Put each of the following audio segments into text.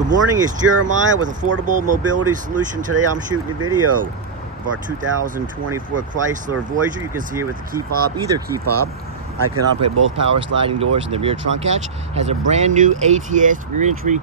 Good morning, it's Jeremiah with Affordable Mobility Solution. Today I'm shooting a video of our 2024 Chrysler Voyager. You can see it with the key fob, either key fob. I can operate both power sliding doors and the rear trunk hatch. Has a brand new ATS rear entry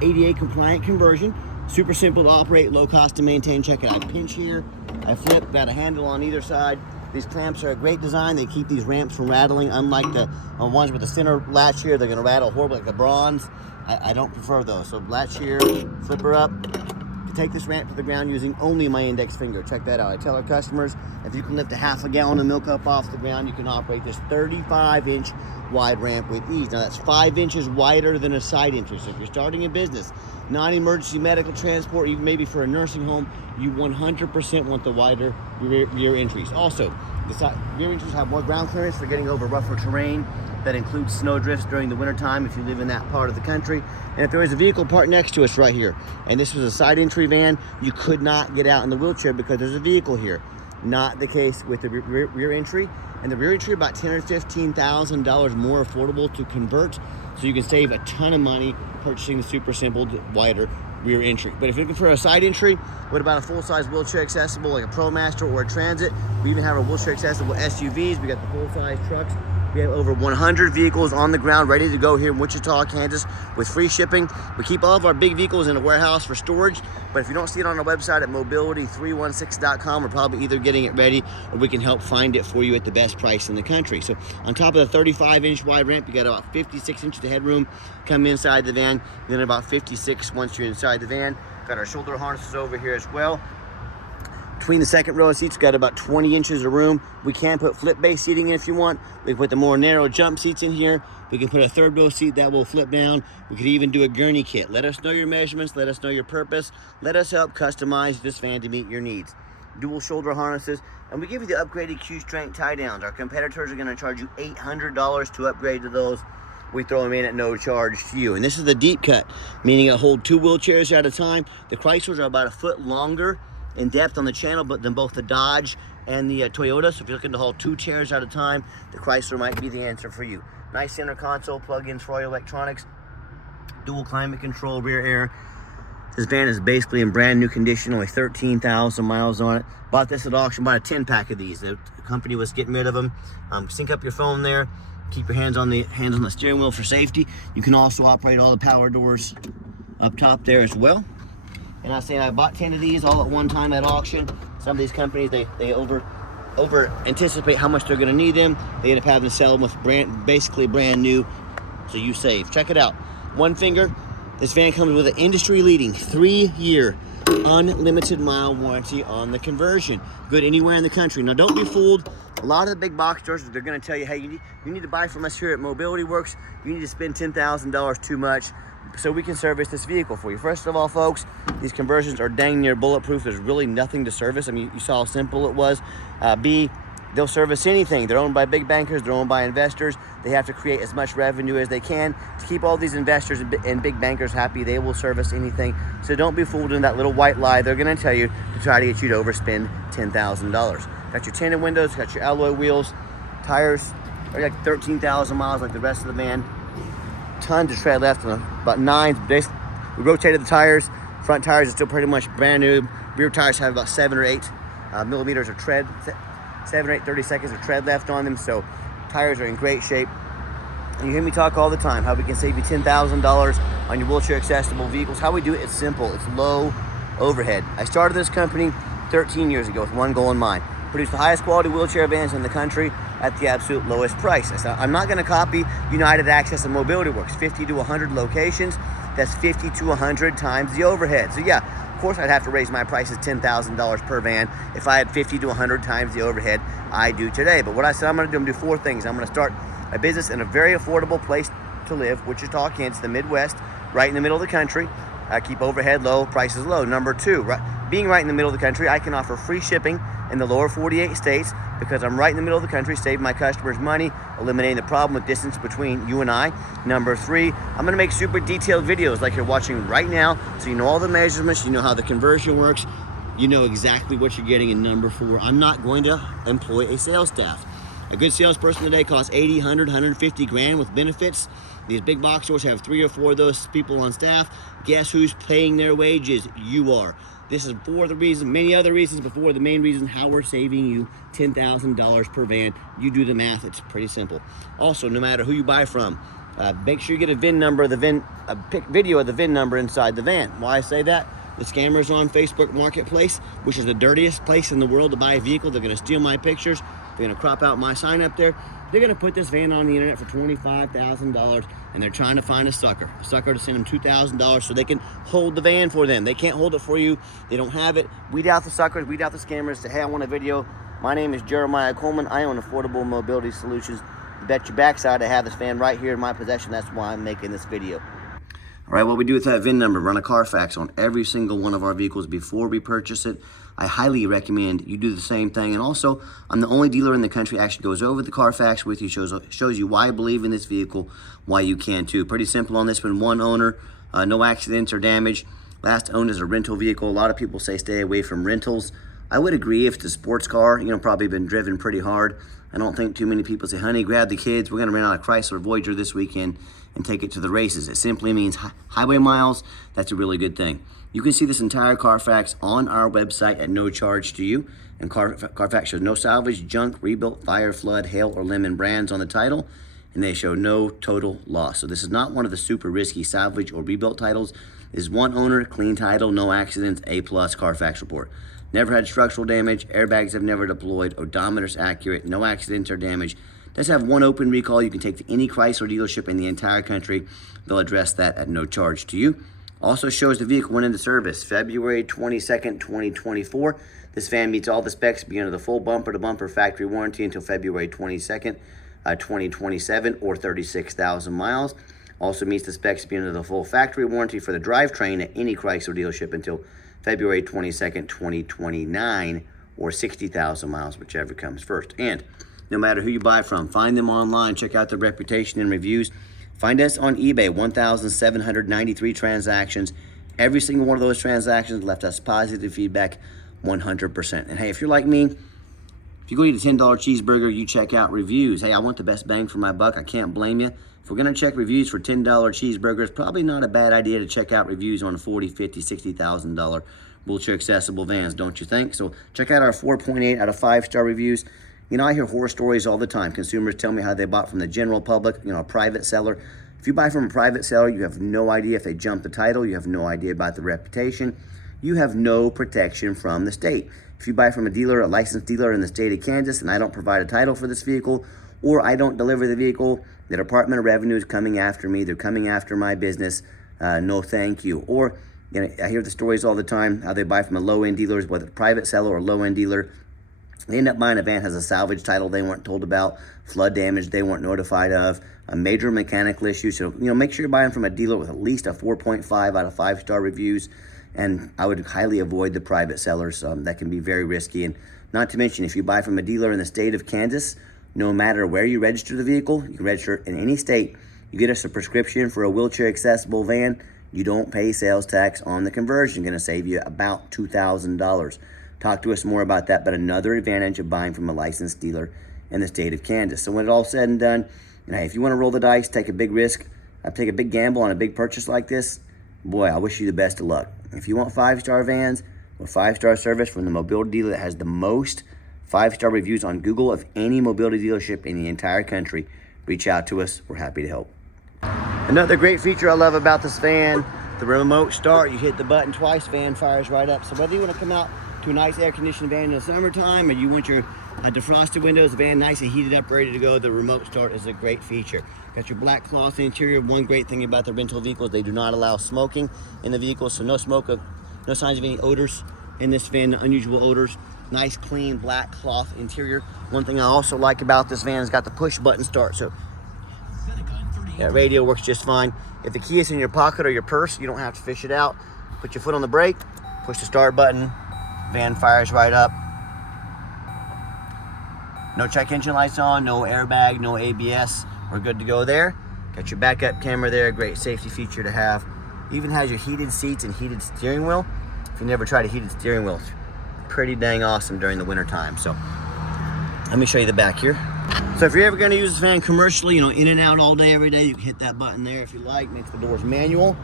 ADA compliant conversion. Super simple to operate, low cost to maintain. Check it out. I pinch here, I flip, got a handle on either side. These clamps are a great design. They keep these ramps from rattling, unlike the ones with the center latch here. They're gonna rattle horribly, like the bronze. I don't prefer those. So latch here, flip her up. To take this ramp to the ground using only my index finger. Check that out. I tell our customers, if you can lift a half a gallon of milk up off the ground, you can operate this 35-inch wide ramp with ease. Now that's 5 inches wider than a side entry. So if you're starting a business, non-emergency medical transport, even maybe for a nursing home, you 100% want the wider rear entries. Also, the rear entries have more ground clearance for getting over rougher terrain. That includes snow drifts during the wintertime if you live in that part of the country. And if there was a vehicle parked next to us right here, and this was a side entry van, you could not get out in the wheelchair because there's a vehicle here. Not the case with the rear entry. And the rear entry about $10,000 or $15,000 more affordable to convert, so you can save a ton of money purchasing the super simple, wider rear entry. But if you're looking for a side entry, what about a full-size wheelchair accessible like a ProMaster or a Transit? We even have our wheelchair accessible SUVs. We got the full-size trucks. We have over 100 vehicles on the ground ready to go here in Wichita, Kansas with free shipping. We keep all of our big vehicles in a warehouse for storage, but if you don't see it on our website at mobility316.com, we're probably either getting it ready or we can help find it for you at the best price in the country. So on top of the 35-inch wide ramp, you got about 56 inches of headroom. Come inside the van, then about 56 once you're inside the van. Got our shoulder harnesses over here as well. Between the second row of seats, got about 20 inches of room. We can put flip base seating in if you want. We can put the more narrow jump seats in here. We can put a third row seat that will flip down. We could even do a gurney kit. Let us know your measurements. Let us know your purpose. Let us help customize this van to meet your needs. Dual shoulder harnesses. And we give you the upgraded Q-strength tie downs. Our competitors are going to charge you $800 to upgrade to those. We throw them in at no charge to you. And this is the deep cut, meaning it'll hold 2 wheelchairs at a time. The Chryslers are about a foot longer in depth on the channel, but than both the Dodge and the Toyota. So if you're looking to haul 2 chairs at a time, the Chrysler might be the answer for you. Nice center console, plug-ins for all your electronics, dual climate control, rear air. This van is basically in brand new condition, only 13,000 miles on it. Bought this at auction, bought a 10-pack of these. The company was getting rid of them. Sync up your phone there. Keep your hands on the steering wheel for safety. You can also operate all the power doors up top there as well. And I was saying I bought 10 of these all at one time at auction. Some of these companies, they over anticipate how much they're gonna need them. They end up having to sell them with basically brand new, so you save. Check it out. One finger, this van comes with an industry-leading 3-year unlimited mile warranty on the conversion. Good anywhere in the country. Now don't be fooled. A lot of the big box stores, they're gonna tell you, hey, you need to buy from us here at Mobility Works. You need to spend $10,000 too much so we can service this vehicle for you. First of all, folks, these conversions are dang near bulletproof. There's really nothing to service. I mean, you saw how simple it was. B, they'll service anything. They're owned by big bankers. They're owned by investors. They have to create as much revenue as they can to keep all these investors and big bankers happy. They will service anything. So don't be fooled in that little white lie they're going to tell you to try to get you to overspend $10,000. Got your tinted windows, got your alloy wheels, tires. They're like 13,000 miles like the rest of the van. Tons of tread left, about 9. We rotated the tires. Front tires are still pretty much brand new. Rear tires have about 7 or 8 millimeters of tread, 7 or 8 30-seconds of tread left on them. So tires are in great shape. And you hear me talk all the time how we can save you $10,000 on your wheelchair accessible vehicles. How we do it, it's simple. It's low overhead. I started this company 13 years ago with one goal in mind: produce the highest quality wheelchair vans in the country at the absolute lowest price. I said, I'm not going to copy United Access and Mobility Works, 50 to 100 locations. That's 50 to 100 times the overhead. So yeah, of course I'd have to raise my prices $10,000 per van if I had 50 to 100 times the overhead I do today. But what I said I'm going to do, I'm going to do 4 things. I'm going to start a business in a very affordable place to live, Wichita, Kansas, the Midwest, right in the middle of the country. Keep overhead low, prices low. Number 2, being right in the middle of the country, I can offer free shipping in the lower 48 states because I'm right in the middle of the country, saving my customers money, eliminating the problem with distance between you and I. Number 3, I'm gonna make super detailed videos like you're watching right now, so you know all the measurements, you know how the conversion works, you know exactly what you're getting. And number 4, I'm not going to employ a sales staff. A good salesperson today costs 80, 100, 150 grand with benefits. These big box stores have 3 or 4 of those people on staff. Guess who's paying their wages? You are. This is for the reason, many other reasons before the main reason how we're saving you $10,000 per van. You do the math, it's pretty simple. Also, no matter who you buy from, make sure you get a VIN number, a video of the VIN number inside the van. Why I say that? The scammers on Facebook Marketplace, which is the dirtiest place in the world to buy a vehicle. They're gonna steal my pictures. They're gonna crop out my sign up there. They're gonna put this van on the internet for $25,000, and they're trying to find a sucker to send them $2,000 so they can hold the van for them. They can't hold it for you. They don't have it. Weed out the suckers, weed out the scammers. Say, hey, I want a video. My name is Jeremiah Coleman. I own Affordable Mobility Solutions. Bet your backside I have this van right here in my possession. That's why I'm making this video. All right, what we do with that VIN number, run a Carfax on every single one of our vehicles before we purchase it. I highly recommend you do the same thing. And also, I'm the only dealer in the country actually goes over the Carfax with you, shows you why I believe in this vehicle, why you can too. Pretty simple on this one, one owner, no accidents or damage. Last owned is a rental vehicle. A lot of people say stay away from rentals. I would agree if it's a sports car, probably been driven pretty hard. I don't think too many people say, honey, grab the kids. We're gonna rent out a Chrysler Voyager this weekend and take it to the races. It simply means highway miles. That's a really good thing. You can see this entire Carfax on our website at no charge to you. And Carfax shows no salvage, junk, rebuilt, fire, flood, hail, or lemon brands on the title. And they show no total loss. So this is not one of the super risky salvage or rebuilt titles. This is one owner, clean title, no accidents, A+ Carfax report. Never had structural damage, airbags have never deployed, odometer's accurate, no accidents or damage. Does have one open recall you can take to any Chrysler dealership in the entire country. They'll address that at no charge to you. Also shows the vehicle went into service February 22nd, 2024. This van meets all the specs, beginning of the full bumper-to-bumper factory warranty until February 22nd, 2027, or 36,000 miles. Also meets the specs, beginning of the full factory warranty for the drivetrain at any Chrysler dealership until February 22nd, 2029, or 60,000 miles, whichever comes first. And no matter who you buy from, find them online, check out their reputation and reviews. Find us on eBay, 1,793 transactions. Every single one of those transactions left us positive feedback, 100%. And hey, if you're like me, if you go eat a $10 cheeseburger, you check out reviews. Hey, I want the best bang for my buck. I can't blame you. If we're gonna check reviews for $10 cheeseburgers, probably not a bad idea to check out reviews on $40,000, $50,000, $60,000 wheelchair accessible vans, don't you think? So check out our 4.8 out of 5-star reviews. I hear horror stories all the time. Consumers tell me how they bought from the general public, a private seller. If you buy from a private seller, you have no idea if they jumped the title. You have no idea about the reputation. You have no protection from the state. If you buy from a dealer, a licensed dealer in the state of Kansas, and I don't provide a title for this vehicle, or I don't deliver the vehicle, the Department of Revenue is coming after me. They're coming after my business. No, thank you. Or I hear the stories all the time, how they buy from a low-end dealer, whether private seller or low-end dealer. They end up buying a van has a salvage title they weren't told about, flood damage they weren't notified of, a major mechanical issue. So, make sure you're buying from a dealer with at least a 4.5 out of 5-star reviews. And I would highly avoid the private sellers. That can be very risky. And not to mention, if you buy from a dealer in the state of Kansas, no matter where you register the vehicle, you can register in any state, you get us a prescription for a wheelchair accessible van, you don't pay sales tax on the conversion. Going to save you about $2,000. Talk to us more about that, but another advantage of buying from a licensed dealer in the state of Kansas. So when it's all said and done, if you want to roll the dice, take a big risk, take a big gamble on a big purchase like this, boy, I wish you the best of luck. If you want 5-star vans or 5-star service from the mobility dealer that has the most 5-star reviews on Google of any mobility dealership in the entire country, reach out to us. We're happy to help. Another great feature I love about this van, the remote start. You hit the button twice, van fires right up. So whether you want to come out to a nice air-conditioned van in the summertime, or you want your defrosted windows, the van nice and heated up, ready to go, the remote start is a great feature. Got your black cloth interior. One great thing about the rental vehicles, they do not allow smoking in the vehicle, so no smoke, no signs of any odors in this van, unusual odors. Nice, clean, black cloth interior. One thing I also like about this van is got the push button start, so that radio works just fine. If the key is in your pocket or your purse, you don't have to fish it out. Put your foot on the brake, push the start button, van fires right up. No check engine lights on, no airbag, no ABS. We're good to go there. Got your backup camera there, great safety feature to have. Even has your heated seats and heated steering wheel. If you never tried a heated steering wheel, it's pretty dang awesome during the winter time. So let me show you the back here. So if you're ever going to use this van commercially, you know, in and out all day, every day, you can hit that button there if you like. Makes the doors manual.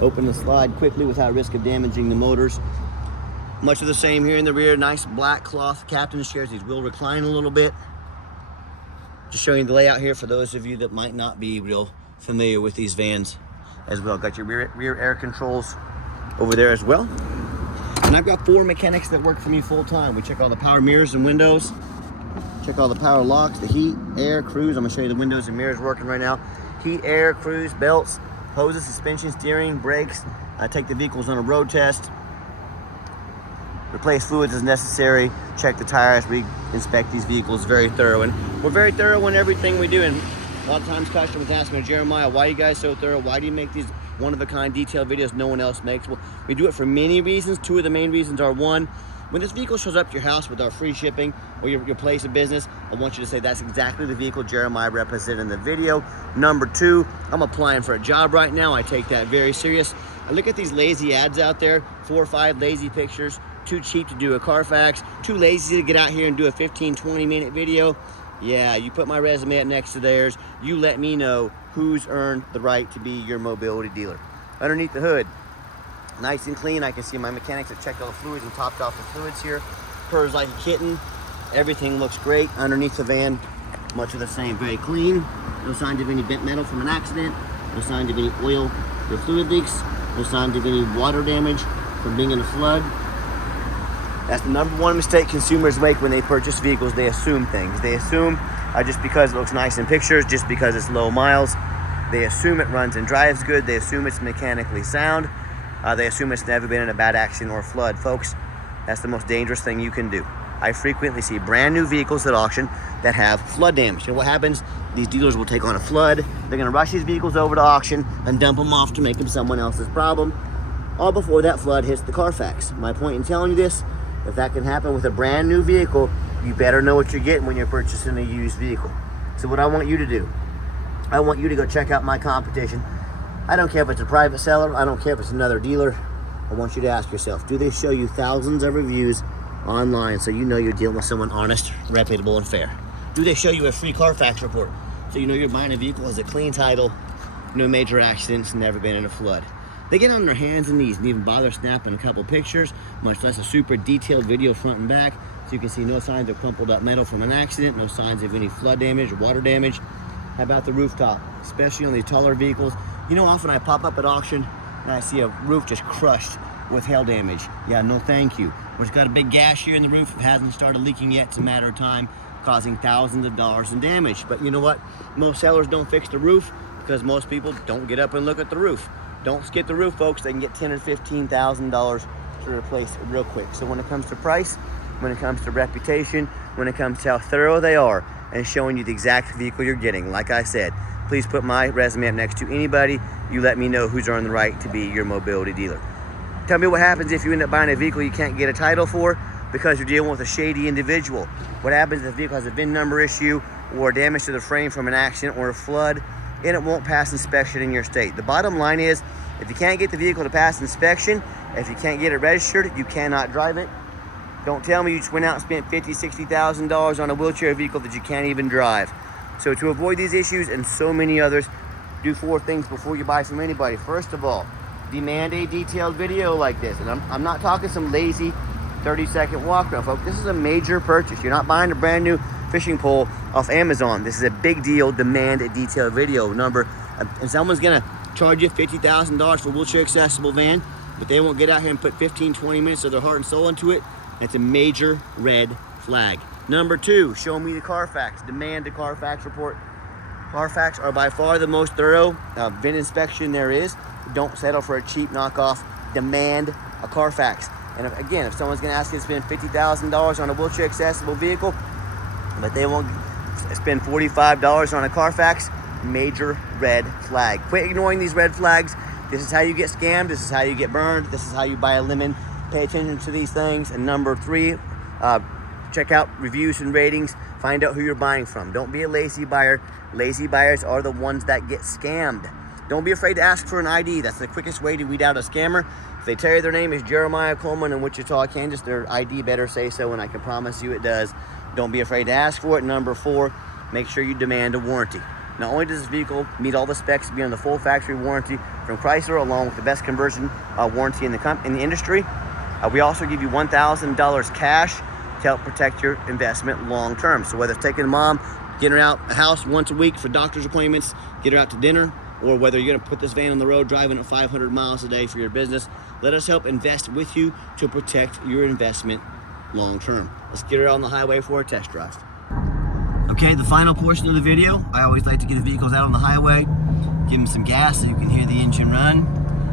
Open and slide quickly without risk of damaging the motors. Much of the same here in the rear. Nice black cloth captain's chairs. These will recline a little bit. Just showing you the layout here for those of you that might not be real familiar with these vans as well. Got your rear air controls over there as well. And I've got 4 mechanics that work for me full time. We check all the power mirrors and windows. Check all the power locks, the heat, air, cruise. I'm gonna show you the windows and mirrors working right now. Heat, air, cruise, belts, hoses, suspension, steering, brakes. I take the vehicles on a road test. Replace fluids as necessary. Check the tires. We inspect these vehicles very thorough. And we're very thorough in everything we do. And a lot of times customers ask me, Jeremiah, why are you guys so thorough? Why do you make these one-of-a-kind detailed videos no one else makes? Well, we do it for many reasons. 2 of the main reasons are, 1, when this vehicle shows up to your house with our free shipping or your place of business, I want you to say that's exactly the vehicle Jeremiah represented in the video. Number 2, I'm applying for a job right now. I take that very serious. I look at these lazy ads out there, 4 or 5 lazy pictures, too cheap to do a Carfax, too lazy to get out here and do a 15, 20-minute video. Yeah, you put my resume up next to theirs. You let me know who's earned the right to be your mobility dealer. Underneath the hood, nice and clean. I can see my mechanics have checked all the fluids and topped off the fluids here. Purrs like a kitten. Everything looks great. Underneath the van, much of the same. Very clean. No signs of any bent metal from an accident. No signs of any oil or fluid leaks. No signs of any water damage from being in a flood. That's the number 1 mistake consumers make when they purchase vehicles. They assume things. They assume just because it looks nice in pictures, just because it's low miles. They assume it runs and drives good. They assume it's mechanically sound. They assume it's never been in a bad accident or flood. Folks, that's the most dangerous thing you can do. I frequently see brand new vehicles at auction that have flood damage. And what happens? These dealers will take on a flood. They're going to rush these vehicles over to auction and dump them off to make them someone else's problem, all before that flood hits the Carfax. My point in telling you this, if that can happen with a brand new vehicle, you better know what you're getting when you're purchasing a used vehicle. So what I want you to do, I want you to go check out my competition. I don't care if it's a private seller. I don't care if it's another dealer. I want you to ask yourself, do they show you thousands of reviews online so you know you're dealing with someone honest, reputable, and fair? Do they show you a free Carfax report so you know you're buying a vehicle has a clean title, no major accidents, never been in a flood? They get on their hands and knees and even bother snapping a couple pictures, much less a super detailed video front and back, so you can see no signs of crumpled up metal from an accident, no signs of any flood damage or water damage. How about the rooftop, especially on these taller vehicles? You know, often I pop up at auction and I see a roof just crushed with hail damage. Yeah, no thank you. It's got a big gash here in the roof. It hasn't started leaking yet. It's a matter of time, causing thousands of dollars in damage. But you know what? Most sellers don't fix the roof because most people don't get up and look at the roof. Don't skip the roof, folks. They can get $10,000 or $15,000 to replace it real quick. So when it comes to price, when it comes to reputation, when it comes to how thorough they are and showing you the exact vehicle you're getting, like I said, please put my resume up next to anybody. You let me know who's earned the right to be your mobility dealer. Tell me what happens if you end up buying a vehicle you can't get a title for because you're dealing with a shady individual. What happens if the vehicle has a VIN number issue or damage to the frame from an accident or a flood, and it won't pass inspection in your state? The bottom line is, if you can't get the vehicle to pass inspection, if you can't get it registered, you cannot drive it. Don't tell me you just went out and spent $50,000, $60,000 on a wheelchair vehicle that you can't even drive. So to avoid these issues and so many others, do 4 things before you buy from anybody. First of all, demand a detailed video like this. And I'm not talking some lazy 30-second walk around, folks. This is a major purchase. You're not buying a brand new fishing pole off Amazon. This is a big deal. Demand a detailed video. And someone's gonna charge you $50,000 for a wheelchair accessible van, but they won't get out here and put 15, 20 minutes of their heart and soul into it. It's a major red flag. Number 2, show me the Carfax. Demand a Carfax report. Carfax are by far the most thorough VIN inspection there is. Don't settle for a cheap knockoff. Demand a Carfax. And again, if someone's gonna ask you to spend $50,000 on a wheelchair accessible vehicle, but they won't spend $45 on a Carfax, major red flag. Quit ignoring these red flags. This is how you get scammed. This is how you get burned. This is how you buy a lemon. Pay attention to these things. And number 3, check out reviews and ratings. Find out who you're buying from. Don't be a lazy buyer. Lazy buyers are the ones that get scammed. Don't be afraid to ask for an ID. That's the quickest way to weed out a scammer. If they tell you their name is Jeremiah Coleman in Wichita, Kansas, their ID better say so, and I can promise you it does. Don't be afraid to ask for it. Number 4, make sure you demand a warranty. Not only does this vehicle meet all the specs to be on the full factory warranty from Chrysler, along with the best conversion warranty in the industry, we also give you $1,000 cash to help protect your investment long term. So whether it's taking mom, getting her out the house once a week for doctor's appointments, get her out to dinner, or whether you're gonna put this van on the road driving at 500 miles a day for your business, let us help invest with you to protect your investment long term. Let's get her on the highway for a test drive. Okay, the final portion of the video, I always like to get the vehicles out on the highway, give them some gas so you can hear the engine run,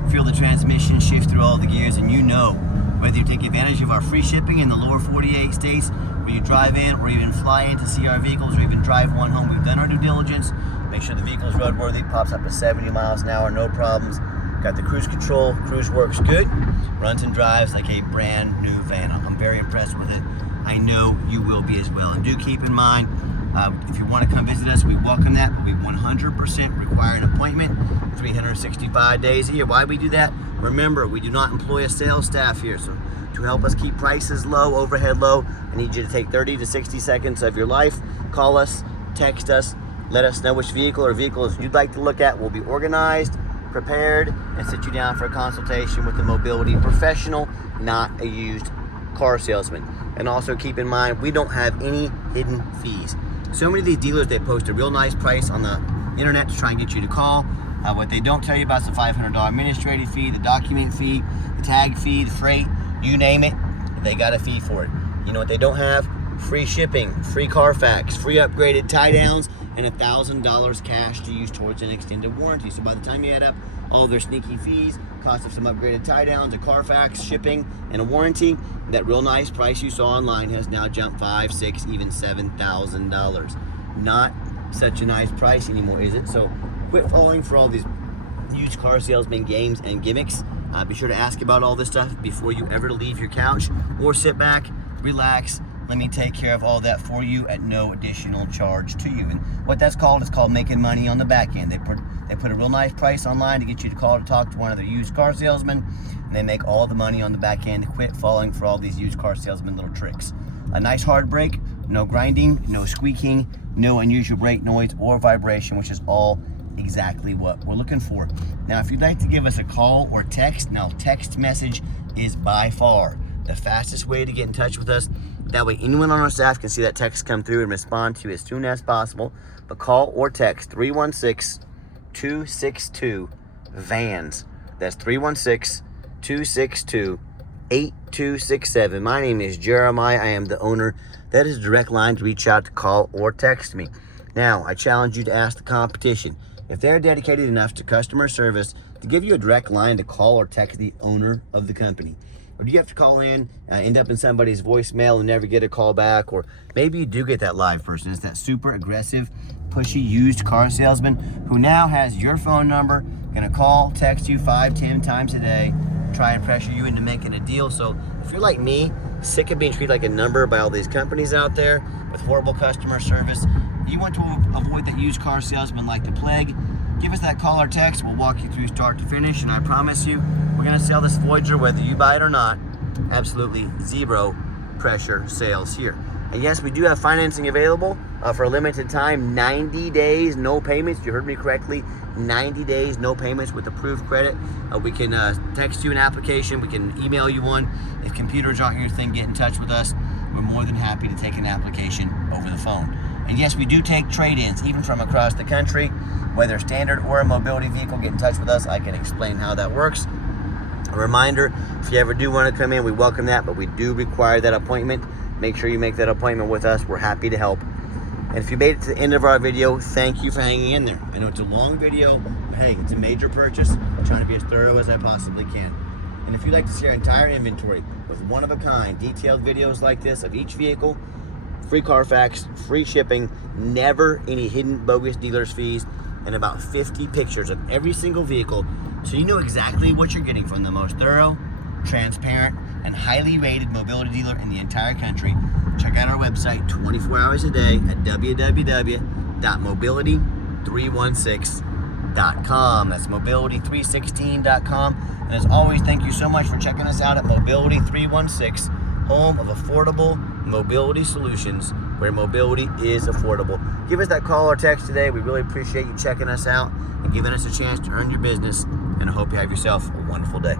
feel the transmission shift through all the gears, and you know, whether you take advantage of our free shipping in the lower 48 states, where you drive in or even fly in to see our vehicles or even drive one home, we've done our due diligence, make sure the vehicle's roadworthy, pops up to 70 miles an hour, no problems, got the cruise control, cruise works good, runs and drives like a brand new van. I'm very impressed with it. I know you will be as well. And do keep in mind, if you want to come visit us, we welcome that, but we 100% require an appointment 365 days a year. Why we do that? Remember, we do not employ a sales staff here, so to help us keep prices low, overhead low, I need you to take 30 to 60 seconds of your life, call us, text us, let us know which vehicle or vehicles you'd like to look at. We'll be organized, prepared, and sit you down for a consultation with a mobility professional, not a used car salesman. And also keep in mind, we don't have any hidden fees. So many of these dealers, they post a real nice price on the internet to try and get you to call. What they don't tell you about is the $500 administrative fee, the document fee, the tag fee, the freight, you name it, they got a fee for it. You know what they don't have? Free shipping, free Carfax, free upgraded tie downs, and $1,000 cash to use towards an extended warranty. So by the time you add up all their sneaky fees, cost of some upgraded tie downs, a Carfax, shipping, and a warranty, that real nice price you saw online has now jumped $5,000, $6,000, even $7,000. Not such a nice price anymore, is it? So quit falling for all these used car salesman games and gimmicks. Be sure to ask about all this stuff before you ever leave your couch, or sit back, relax, let me take care of all that for you at no additional charge to you. And what that's called is called making money on the back end. They put a real nice price online to get you to call to talk to one of their used car salesmen, and they make all the money on the back end. Quit falling for all these used car salesman little tricks. A nice hard brake, no grinding, no squeaking, no unusual brake noise or vibration, which is all exactly what we're looking for. Now, if you'd like to give us a call or text, now text message is by far the fastest way to get in touch with us. That way anyone on our staff can see that text come through and respond to you as soon as possible. But call or text 316-262-VANS. That's 316-262-8267. My name is Jeremiah. I am the owner. That is a direct line to reach out to call or text me. Now, I challenge you to ask the competition if they're dedicated enough to customer service to give you a direct line to call or text the owner of the company. Or do you have to call in, end up in somebody's voicemail and never get a call back? Or maybe you do get that live person. It's that super aggressive, pushy used car salesman who now has your phone number, gonna call, text you 5-10 times a day, try and pressure you into making a deal. So if you're like me, sick of being treated like a number by all these companies out there with horrible customer service, you want to avoid that used car salesman like the plague, give us that call or text. We'll walk you through start to finish, and I promise you, we're gonna sell this Voyager whether you buy it or not. Absolutely zero pressure sales here. And yes, we do have financing available for a limited time, 90 days, no payments. You heard me correctly, 90 days, no payments with approved credit. We can text you an application, we can email you one. If computers aren't your thing, get in touch with us. We're more than happy to take an application over the phone. And yes, we do take trade-ins, even from across the country. Whether standard or a mobility vehicle, get in touch with us. I can explain how that works. A reminder, if you ever do want to come in, we welcome that, but we do require that appointment. Make sure you make that appointment with us. We're happy to help. And if you made it to the end of our video, thank you for hanging in there. I know it's a long video, but hey, it's a major purchase. I'm trying to be as thorough as I possibly can. And if you'd like to see our entire inventory with one-of-a-kind detailed videos like this of each vehicle, free Carfax, free shipping, never any hidden bogus dealer's fees, and about 50 pictures of every single vehicle, so you know exactly what you're getting from the most thorough, transparent, and highly rated mobility dealer in the entire country. Check out our website 24 hours a day at www.mobility316.com. That's mobility316.com. And as always, thank you so much for checking us out at Mobility 316, home of affordable mobility solutions where mobility is affordable. Give us that call or text today. We really appreciate you checking us out and giving us a chance to earn your business. And I hope you have yourself a wonderful day.